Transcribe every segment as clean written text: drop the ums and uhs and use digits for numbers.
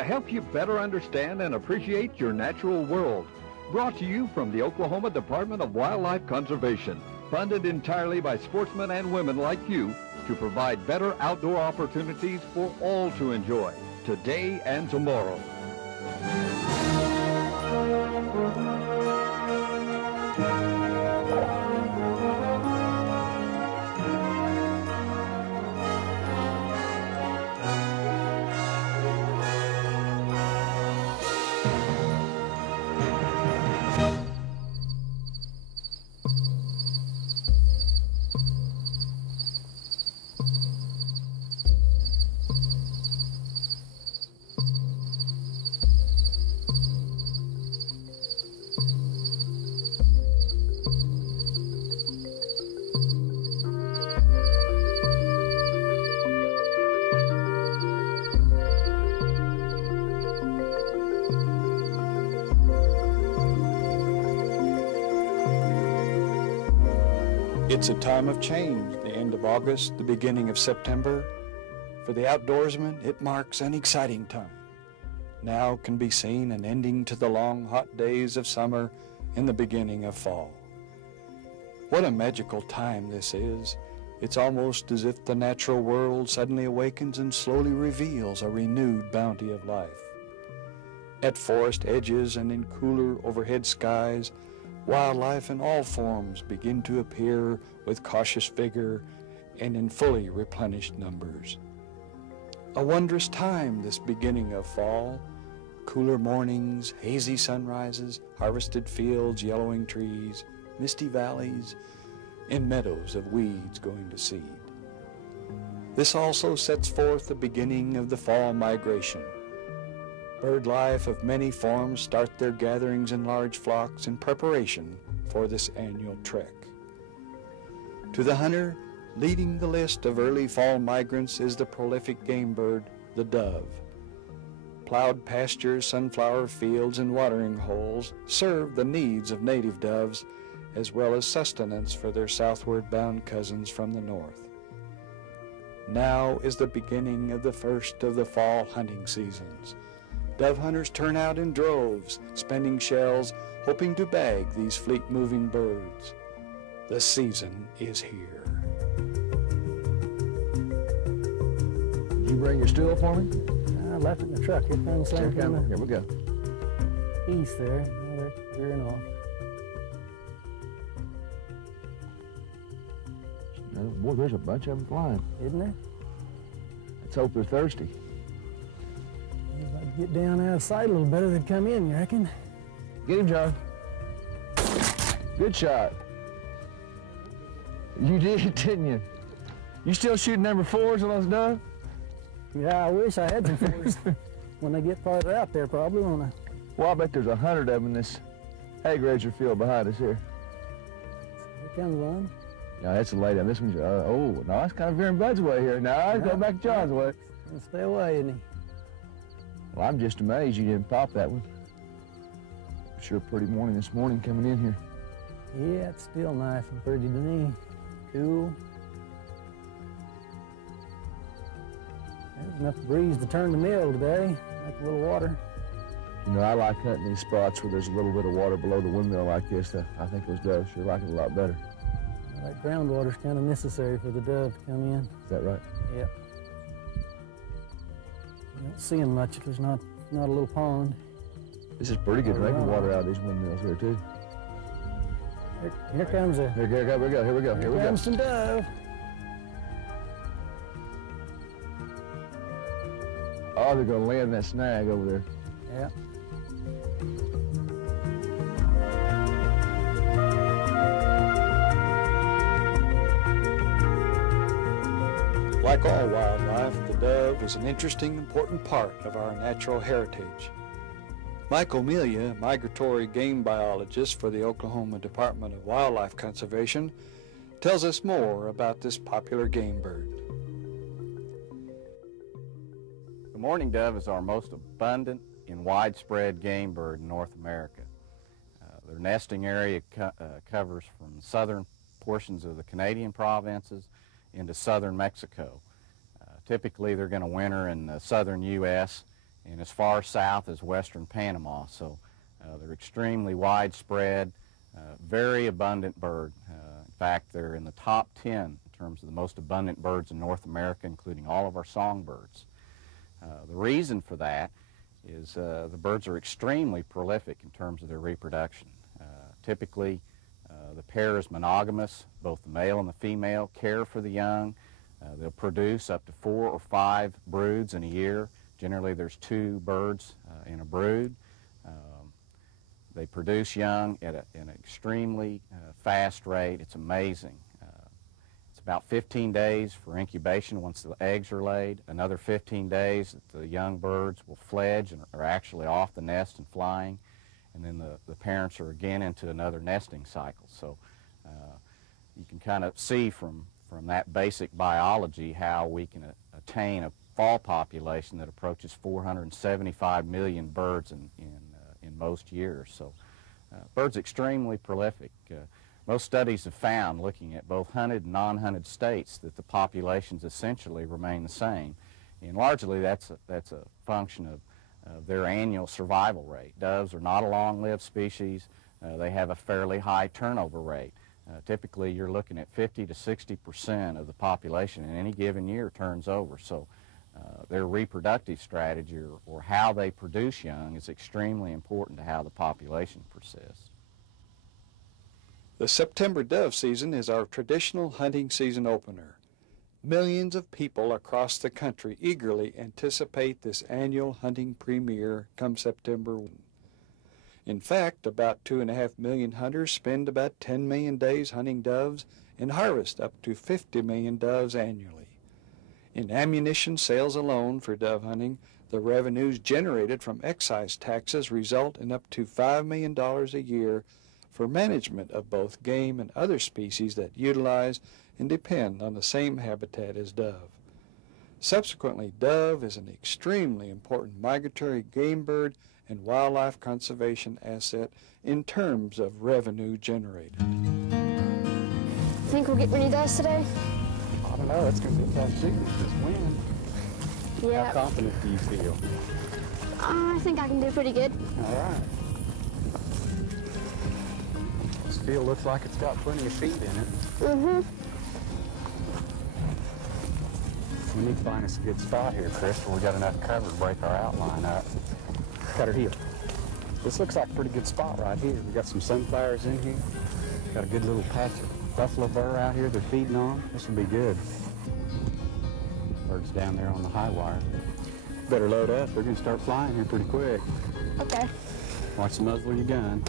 to help you better understand and appreciate your natural world. Brought to you from the Oklahoma Department of Wildlife Conservation, funded entirely by sportsmen and women like you to provide better outdoor opportunities for all to enjoy, today and tomorrow. It's a time of change, the end of August, the beginning of September. For the outdoorsman, it marks an exciting time. Now can be seen an ending to the long, hot days of summer and the beginning of fall. What a magical time this is. It's almost as if the natural world suddenly awakens and slowly reveals a renewed bounty of life. At forest edges and in cooler overhead skies, wildlife in all forms begin to appear with cautious vigor and in fully replenished numbers. A wondrous time, this beginning of fall. Cooler mornings, hazy sunrises, harvested fields, yellowing trees, misty valleys, and meadows of weeds going to seed. This also sets forth the beginning of the fall migration. Bird life of many forms start their gatherings in large flocks in preparation for this annual trek. To the hunter, leading the list of early fall migrants is the prolific game bird, the dove. Plowed pastures, sunflower fields, and watering holes serve the needs of native doves, as well as sustenance for their southward bound cousins from the north. Now is the beginning of the first of the fall hunting seasons. Dove hunters turn out in droves, spending shells, hoping to bag these fleet-moving birds. The season is here. Did you bring your stool for me? I left it in the truck. Here comes Here we go. East there. They're veering off. Boy, there's a bunch of them flying. Isn't there? Let's hope they're thirsty. If I get down out of sight a little better, they'd come in, you reckon? Get him, John. Good shot. You did, didn't you? You still shooting number 4s on those doves? Yeah, I wish I had some fours. When they get farther out there, probably, won't I? Well, I bet there's 100 of them in this hay grazer field behind us here. Here comes one. No, that's a lay down. This one's, oh, no, that's kind of veering Bud's way here. No, he's going back to John's way. He'll stay away, isn't he? Well, I'm just amazed you didn't pop that one. Sure a pretty morning this morning coming in here. Yeah, it's still nice and pretty to me. Cool. There's enough breeze to turn the mill today. Make a little water. You know, I like hunting these spots where there's a little bit of water below the windmill like this. I think those doves sure like it a lot better. That groundwater's kind of necessary for the dove to come in. Is that right? Yep. You don't see them much if there's not a little pond. This is pretty good drinking water out of these windmills here, too. Here comes a... Here we go. Here comes some dove. Oh, they're going to land that snag over there. Yeah. Like all wildlife, the dove is an interesting, important part of our natural heritage. Mike O'Melia, migratory game biologist for the Oklahoma Department of Wildlife Conservation, tells us more about this popular game bird. The mourning dove is our most abundant and widespread game bird in North America. Their nesting area covers from southern portions of the Canadian provinces into southern Mexico. Typically they're going to winter in the southern U.S. and as far south as western Panama. So they're extremely widespread, very abundant bird. In fact, they're in the top 10 in terms of the most abundant birds in North America, including all of our songbirds. The reason for that is the birds are extremely prolific in terms of their reproduction. Typically, the pair is monogamous. Both the male and the female care for the young. They'll produce up to 4 or 5 broods in a year. Generally, there's 2 birds in a brood. They produce young at an extremely fast rate. It's amazing. It's about 15 days for incubation once the eggs are laid. Another 15 days that the young birds will fledge and are actually off the nest and flying. And then the parents are again into another nesting cycle. So you can kind of see from that basic biology how we can attain a fall population that approaches 475 million birds in most years. So birds extremely prolific. Most studies have found, looking at both hunted and non-hunted states, that the populations essentially remain the same. And largely that's a function of their annual survival rate. Doves are not a long-lived species. They have a fairly high turnover rate. Typically, you're looking at 50 to 60% of the population in any given year turns over. So their reproductive strategy or how they produce young is extremely important to how the population persists. The September dove season is our traditional hunting season opener. Millions of people across the country eagerly anticipate this annual hunting premiere come September 1. In fact, about 2.5 million hunters spend about 10 million days hunting doves and harvest up to 50 million doves annually. In ammunition sales alone for dove hunting, the revenues generated from excise taxes result in up to $5 million a year for management of both game and other species that utilize and depend on the same habitat as dove. Subsequently, dove is an extremely important migratory game bird and wildlife conservation asset in terms of revenue generated. Think we'll get many doves today? I don't know, it's going to be tough shooting with this wind. Yeah. How confident do you feel? I think I can do pretty good. All right. This field looks like it's got plenty of feed in it. Mm-hmm. We need to find us a good spot here, Chris, where we got enough cover to break our outline up. Cut her heel. This looks like a pretty good spot right here. We got some sunflowers in here. Got a good little patch of buffalo burr out here they're feeding on. This will be good. Birds down there on the high wire. Better load up. They're going to start flying here pretty quick. Okay. Watch the muzzle of your gun.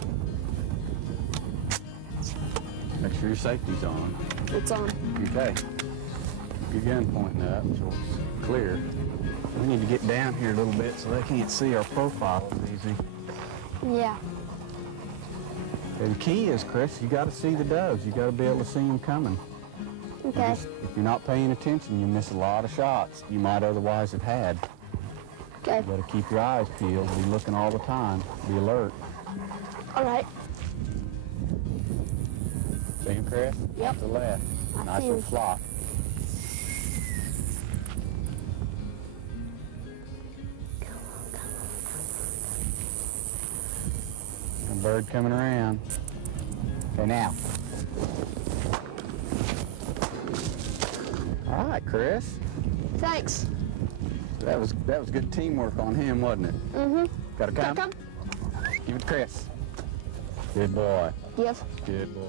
Make sure your safety's on. It's on. Okay. Keep your gun pointing up so it's clear. We need to get down here a little bit so they can't see our profile easy. Yeah. And the key is, Chris, you got to see the doves. You got to be able to see them coming. Okay. If you're not paying attention, you miss a lot of shots you might otherwise have had. Okay. You got to keep your eyes peeled. Be looking all the time. Be alert. All right. See him, Chris? Yep. To the left. I Nice see little him. flock. A bird coming around. Okay, now. All right, Chris. Thanks. That was good teamwork on him, wasn't it? Mm-hmm. Got to come? Come. Give it to Chris. Good boy. Yep. Good boy.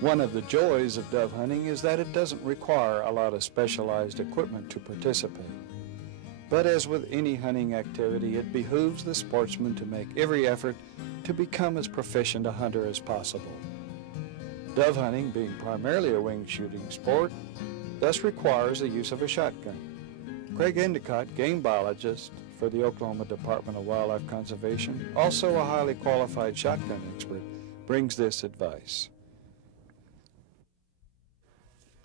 One of the joys of dove hunting is that it doesn't require a lot of specialized equipment to participate. But as with any hunting activity, it behooves the sportsman to make every effort to become as proficient a hunter as possible. Dove hunting, being primarily a wing shooting sport, thus requires the use of a shotgun. Craig Endicott, game biologist for the Oklahoma Department of Wildlife Conservation, also a highly qualified shotgun expert, brings this advice.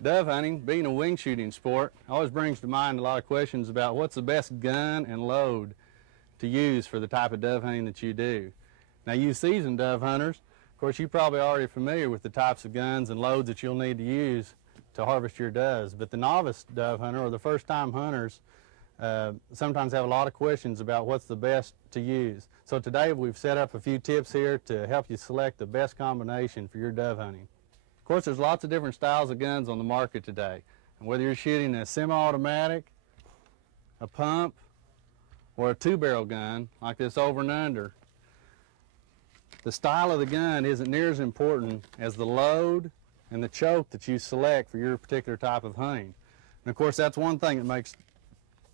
Dove hunting, being a wing shooting sport, always brings to mind a lot of questions about what's the best gun and load to use for the type of dove hunting that you do. Now, you seasoned dove hunters, of course, you're probably already familiar with the types of guns and loads that you'll need to use to harvest your doves, but the novice dove hunter or the first-time hunters, sometimes have a lot of questions about what's the best to use. So today we've set up a few tips here to help you select the best combination for your dove hunting. Of course, there's lots of different styles of guns on the market today. And whether you're shooting a semi-automatic, a pump, or a two-barrel gun like this over and under, the style of the gun isn't near as important as the load and the choke that you select for your particular type of hunting. And of course, that's one thing that makes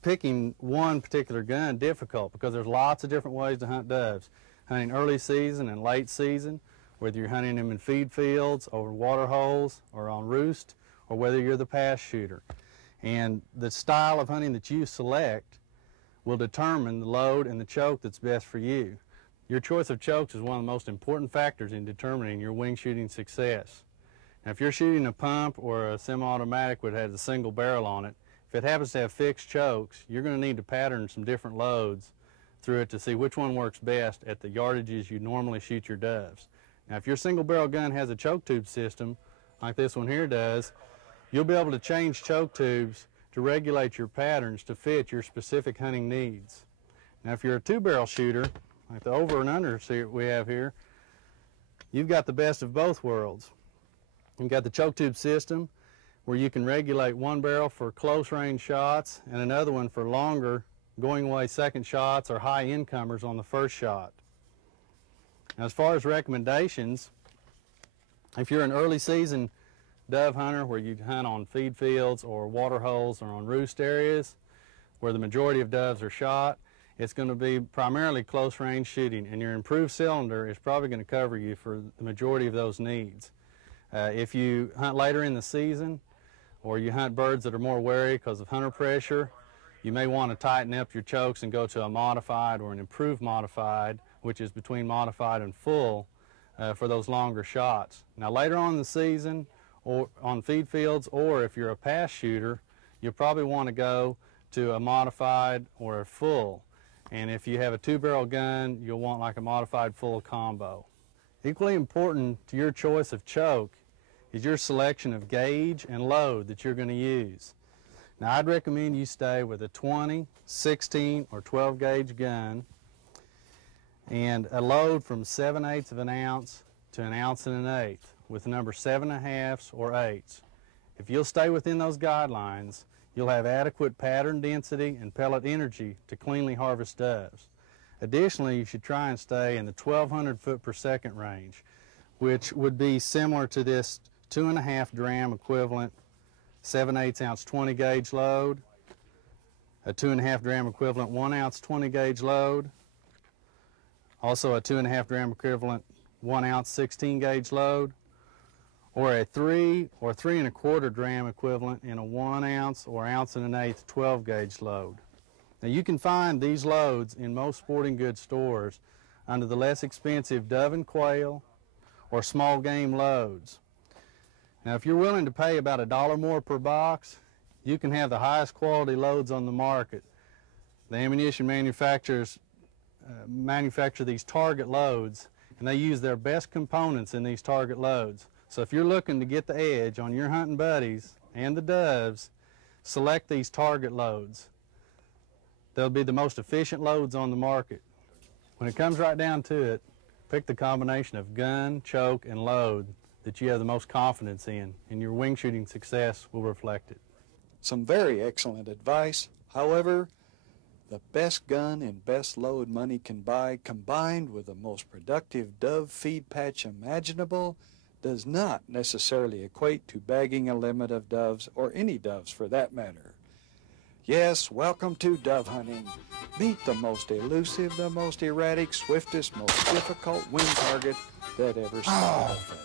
picking one particular gun difficult, because there's lots of different ways to hunt doves. Hunting early season and late season, whether you're hunting them in feed fields, over water holes, or on roost, or whether you're the pass shooter. And the style of hunting that you select will determine the load and the choke that's best for you. Your choice of chokes is one of the most important factors in determining your wing shooting success. Now, if you're shooting a pump or a semi-automatic that has a single barrel on it, if it happens to have fixed chokes, you're going to need to pattern some different loads through it to see which one works best at the yardages you normally shoot your doves. Now, if your single barrel gun has a choke tube system, like this one here does, you'll be able to change choke tubes to regulate your patterns to fit your specific hunting needs. Now, if you're a two-barrel shooter, like the over and under we have here, you've got the best of both worlds. You've got the choke tube system where you can regulate one barrel for close range shots and another one for longer going away second shots or high incomers on the first shot. Now, as far as recommendations, if you're an early season dove hunter where you hunt on feed fields or water holes or on roost areas where the majority of doves are shot, it's going to be primarily close range shooting, and your improved cylinder is probably going to cover you for the majority of those needs. If you hunt later in the season, or you hunt birds that are more wary because of hunter pressure, you may want to tighten up your chokes and go to a modified or an improved modified, which is between modified and full, for those longer shots. Now, later on in the season, or on feed fields, or if you're a pass shooter, you'll probably want to go to a modified or a full. And if you have a two-barrel gun, you'll want like a modified full combo. Equally important to your choice of choke is your selection of gauge and load that you're going to use. Now, I'd recommend you stay with a 20, 16, or 12 gauge gun and a load from 7/8 of an ounce to 1 1/8 ounces with the number 7.5s or 8s. If you'll stay within those guidelines, you'll have adequate pattern density and pellet energy to cleanly harvest doves. Additionally, you should try and stay in the 1,200 foot per second range, which would be similar to this 2.5 dram equivalent 7/8 ounce 20 gauge load, a 2.5 dram equivalent 1 ounce 20 gauge load, also a 2.5 dram equivalent 1 ounce 16 gauge load, or a 3 or 3.25 dram equivalent in a 1 ounce or 1 1/8 ounce 12 gauge load. Now, you can find these loads in most sporting goods stores under the less expensive dove and quail or small game loads. Now, if you're willing to pay about $1 more per box, you can have the highest quality loads on the market. The ammunition manufacturers manufacture these target loads, and they use their best components in these target loads. So if you're looking to get the edge on your hunting buddies and the doves, select these target loads. They'll be the most efficient loads on the market. When it comes right down to it, pick the combination of gun, choke, and load that you have the most confidence in, and your wing shooting success will reflect it. Some very excellent advice. However, the best gun and best load money can buy, combined with the most productive dove feed patch imaginable, does not necessarily equate to bagging a limit of doves, or any doves for that matter. Yes, welcome to dove hunting. Meet the most elusive, the most erratic, swiftest, most difficult wing target that ever spun a feather.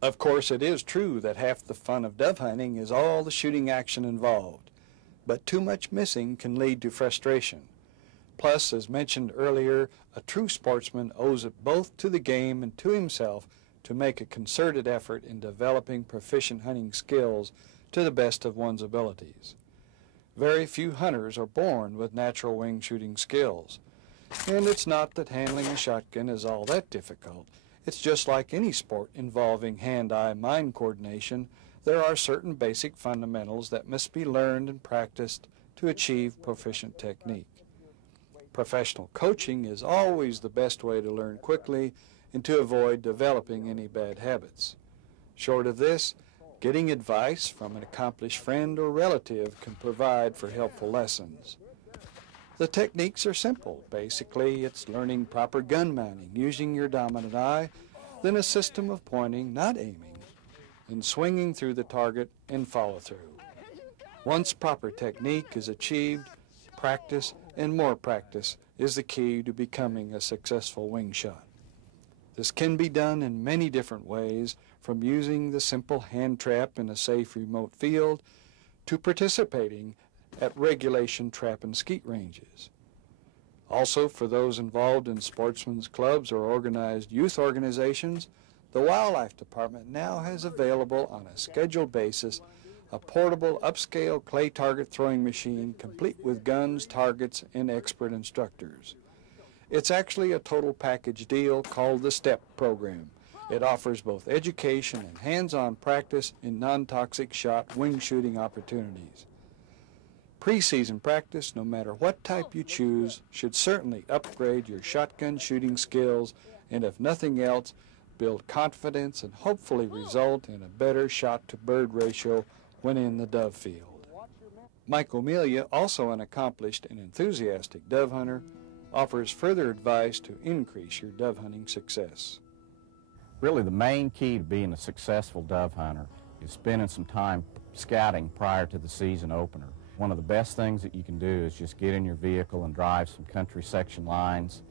Of course, it is true that half the fun of dove hunting is all the shooting action involved, but too much missing can lead to frustration. Plus, as mentioned earlier, a true sportsman owes it both to the game and to himself to make a concerted effort in developing proficient hunting skills to the best of one's abilities. Very few hunters are born with natural wing shooting skills, and it's not that handling a shotgun is all that difficult. It's just like any sport involving hand-eye-mind coordination. There are certain basic fundamentals that must be learned and practiced to achieve proficient technique. Professional coaching is always the best way to learn quickly and to avoid developing any bad habits. Short of this, getting advice from an accomplished friend or relative can provide for helpful lessons. The techniques are simple. Basically, it's learning proper gun mounting, using your dominant eye, then a system of pointing, not aiming, and swinging through the target and follow through. Once proper technique is achieved, practice and more practice is the key to becoming a successful wing shot. This can be done in many different ways, from using the simple hand trap in a safe remote field to participating at regulation trap and skeet ranges. Also, for those involved in sportsmen's clubs or organized youth organizations, the Wildlife Department now has available on a scheduled basis a portable upscale clay target throwing machine complete with guns, targets, and expert instructors. It's actually a total package deal called the STEP program. It offers both education and hands-on practice in non-toxic shot wing shooting opportunities. Pre-season practice, no matter what type you choose, should certainly upgrade your shotgun shooting skills and, if nothing else, build confidence and hopefully result in a better shot-to-bird ratio when in the dove field. Mike O'Melia, also an accomplished and enthusiastic dove hunter, offers further advice to increase your dove hunting success. Really, the main key to being a successful dove hunter is spending some time scouting prior to the season opener. One of the best things that you can do is just get in your vehicle and drive some country section lines,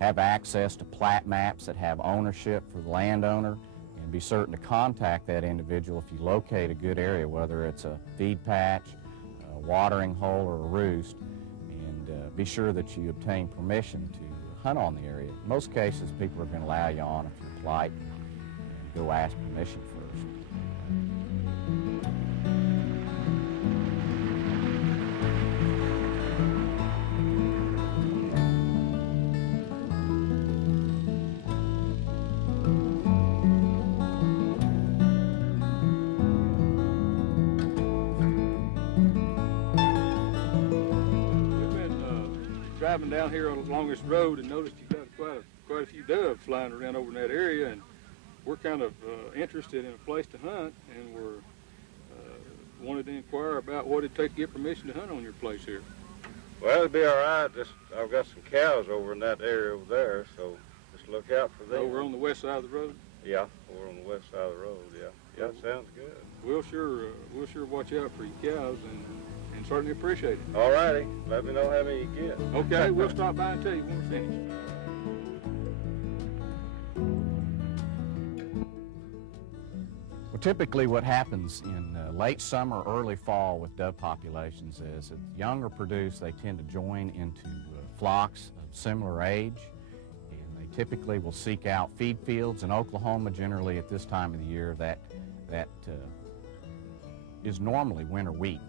have access to plat maps that have ownership for the landowner, and be certain to contact that individual if you locate a good area, whether it's a feed patch, a watering hole, or a roost, and be sure that you obtain permission to hunt on the area. In most cases, people are going to allow you on if you're polite and go ask permission first. Driving down here along this road and noticed you got quite a few doves flying around over in that area, and we're kind of interested in a place to hunt, and we're wanted to inquire about what it'd take to get permission to hunt on your place here. Well, it'd be all right. I've got some cows over in that area over there, so just look out for them. Over on the west side of the road? Yeah, over on the west side of the road, yeah. Yeah, that sounds good. We'll sure watch out for your cows and certainly appreciate it. All righty. Let me know how many you get. Okay, we'll stop by and tell you when we're finished. Well, typically what happens in late summer, early fall with dove populations is as younger produce, they tend to join into flocks of similar age, and they typically will seek out feed fields. In Oklahoma, generally at this time of the year, that is normally winter wheat.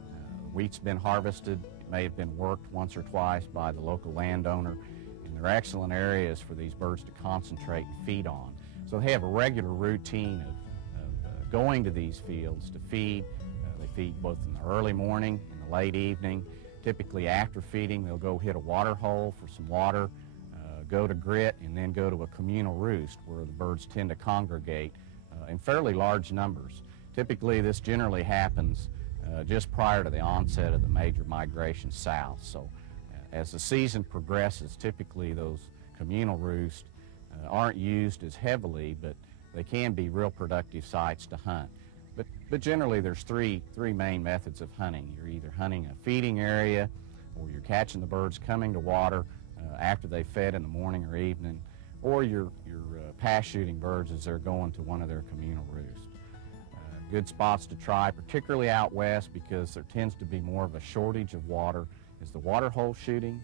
Wheat's been harvested, it may have been worked once or twice by the local landowner, and they're excellent areas for these birds to concentrate and feed on. So they have a regular routine of going to these fields to feed. They feed both in the early morning and the late evening. Typically after feeding, they'll go hit a water hole for some water, go to grit, and then go to a communal roost where the birds tend to congregate in fairly large numbers. Typically this generally happens just prior to the onset of the major migration south. So as the season progresses, typically those communal roosts aren't used as heavily, but they can be real productive sites to hunt. But generally there's three main methods of hunting. You're either hunting a feeding area, or you're catching the birds coming to water after they've fed in the morning or evening, or you're pass shooting birds as they're going to one of their communal roosts. Good spots to try, particularly out west, because there tends to be more of a shortage of water is the water hole shooting,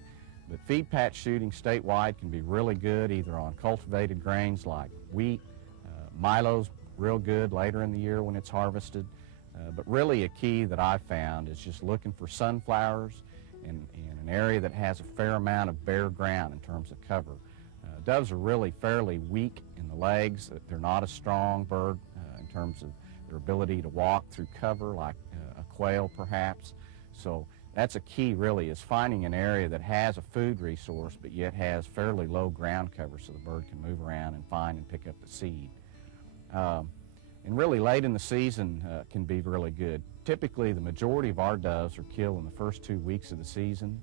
but feed patch shooting statewide can be really good either on cultivated grains like wheat, milo's real good later in the year when it's harvested, but really a key that I've found is just looking for sunflowers in an area that has a fair amount of bare ground in terms of cover. Doves are really fairly weak in the legs. They're not a strong bird in terms of their ability to walk through cover like a quail perhaps. So that's a key really, is finding an area that has a food resource but yet has fairly low ground cover so the bird can move around and find and pick up the seed. And really late in the season can be really good. Typically the majority of our doves are killed in the first 2 weeks of the season,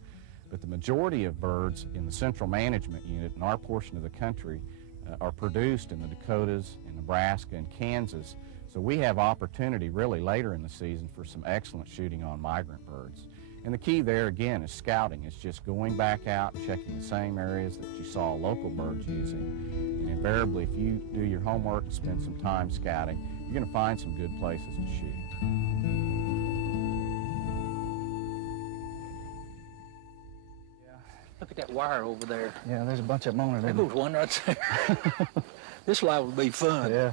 but the majority of birds in the Central Management Unit in our portion of the country are produced in the Dakotas, in Nebraska, and Kansas. So we have opportunity really later in the season for some excellent shooting on migrant birds. And the key there again is scouting. It's just going back out and checking the same areas that you saw local birds using. And invariably, if you do your homework and spend some time scouting, you're going to find some good places to shoot. Look at that wire over there. Yeah, there's a bunch of them on it. There goes one right there. This live will be fun. Yeah.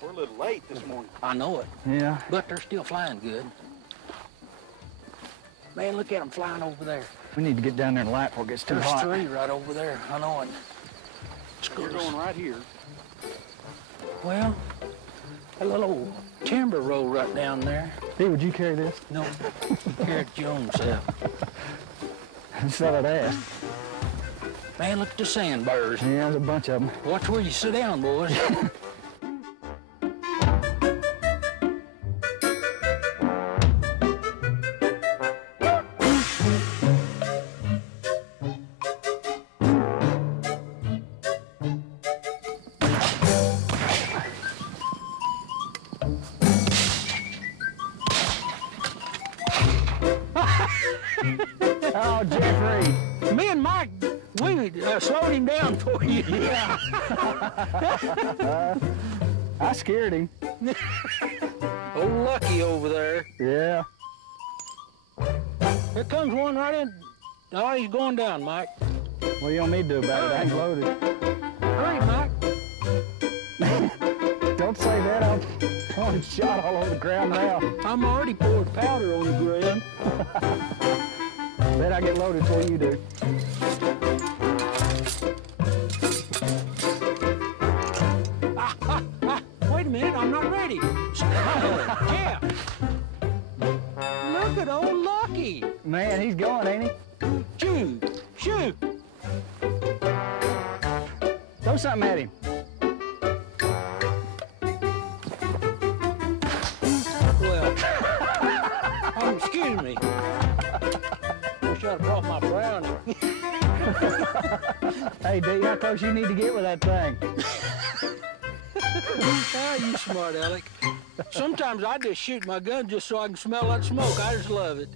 We're a little late this morning. I know it. Yeah. But they're still flying good. Man, look at them flying over there. We need to get down there and light before it gets too hot. There's 3 right over there. I know it. You're going right here. Well, a little timber road right down there. Hey, would you carry this? No, carry it your own self. That's what I'd ask. Man, look at the sandbirds. Yeah, there's a bunch of them. Watch where you sit down, boys. Oh, Jeffrey. Me and Mike, we slowed him down for you. Yeah. I scared him. Old Lucky over there. Yeah. Here comes one right in. Oh, he's going down, Mike. What do you want me to do about it? I ain't loaded. Hurry, Mike. Don't say that. I'm throwing shot all over the ground now. I'm already poured powder on the ground. Bet I get loaded before you do. Wait a minute, I'm not ready. Yeah. Look at old Lucky. Man, he's going, ain't he? Shoot, shoot. Throw something at him. Well, excuse me. Wish I'd have brought my brownie. Hey, D, how close you need to get with that thing? Ah, you smart Alec. Sometimes I just shoot my gun just so I can smell that smoke. I just love it.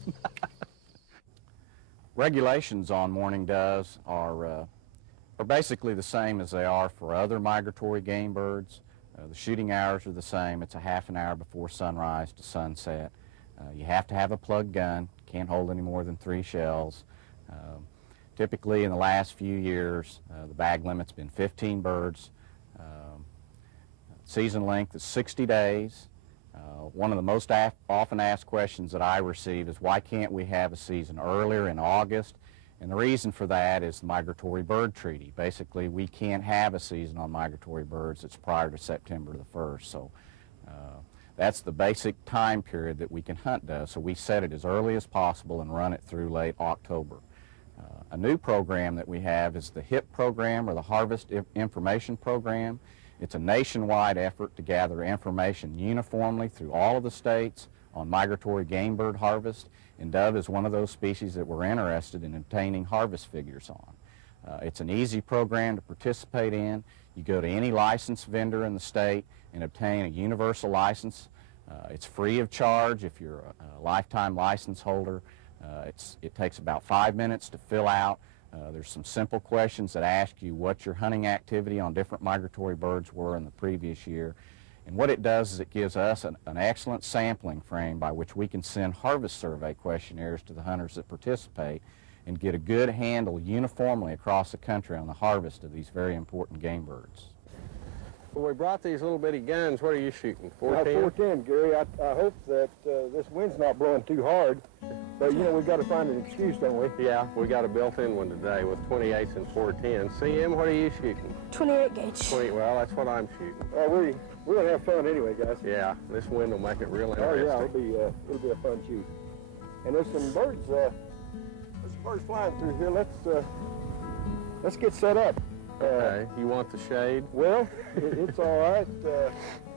Regulations on mourning doves are basically the same as they are for other migratory game birds. The shooting hours are the same. It's a half an hour before sunrise to sunset. You have to have a plug gun. Can't hold any more than 3 shells. Typically in the last few years, the bag limit's been 15 birds. Season length is 60 days. One of the most often asked questions that I receive is why can't we have a season earlier in August? And the reason for that is the Migratory Bird Treaty. Basically, we can't have a season on migratory birds that's prior to September the 1st. So that's the basic time period that we can hunt doves. So we set it as early as possible and run it through late October. A new program that we have is the HIP program, or the Harvest Information Program. It's a nationwide effort to gather information uniformly through all of the states on migratory game bird harvest, and dove is one of those species that we're interested in obtaining harvest figures on. It's an easy program to participate in. You go to any licensed vendor in the state and obtain a universal license. It's free of charge if you're a lifetime license holder. It takes about 5 minutes to fill out. There's some simple questions that ask you what your hunting activity on different migratory birds were in the previous year. And what it does is it gives us an excellent sampling frame by which we can send harvest survey questionnaires to the hunters that participate and get a good handle uniformly across the country on the harvest of these very important game birds. Well, we brought these little bitty guns. What are you shooting? 410? 410, Gary. I hope that this wind's not blowing too hard. But, you know, we've got to find an excuse, don't we? Yeah, we got a built-in one today with 28s and 410s. CM, what are you shooting? 28 gauge. Well, that's what I'm shooting. We're going to have fun anyway, guys. Yeah, this wind will make it real interesting. Oh, yeah, it'll be a fun shoot. And there's some birds flying through here. Let's get set up. Okay, you want the shade? Well, it's all right.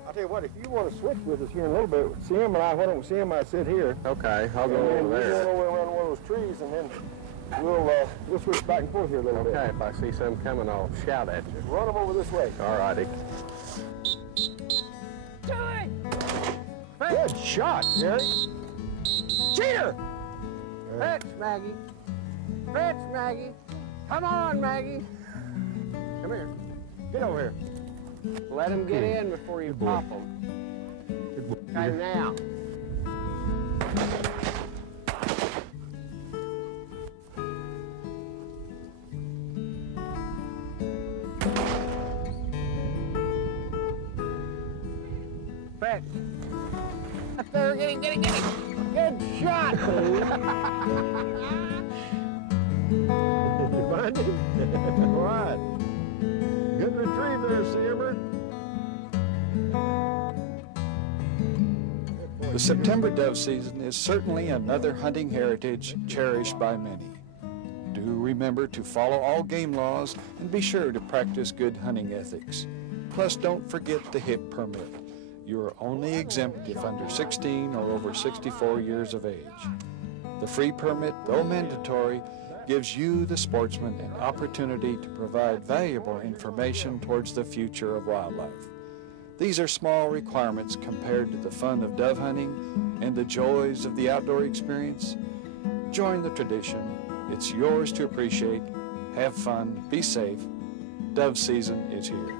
I'll tell you what, if you want to switch with us here in a little bit, Sam and I, why don't Sam and I sit here? Okay, I'll go over there. We'll go around one of those trees, and then we'll switch back and forth here a little bit. Okay, if I see some coming, I'll shout at you. Run them over this way. All righty. Good shot, Gary. Cheater! Fetch, Maggie. Fetch, Maggie. Come on, Maggie. Come here. Get over here. Let him get in before you pop him. Okay, now. Fetch. Up there, get it. Good shot. Did you find him? All right. Good retrieve there, Simmer. The September dove season is certainly another hunting heritage cherished by many. Do remember to follow all game laws and be sure to practice good hunting ethics. Plus, don't forget the hip permit. You are only exempt if under 16 or over 64 years of age. The free permit, though mandatory, gives you, the sportsman, an opportunity to provide valuable information towards the future of wildlife. These are small requirements compared to the fun of dove hunting and the joys of the outdoor experience. Join the tradition. It's yours to appreciate. Have fun. Be safe. Dove season is here.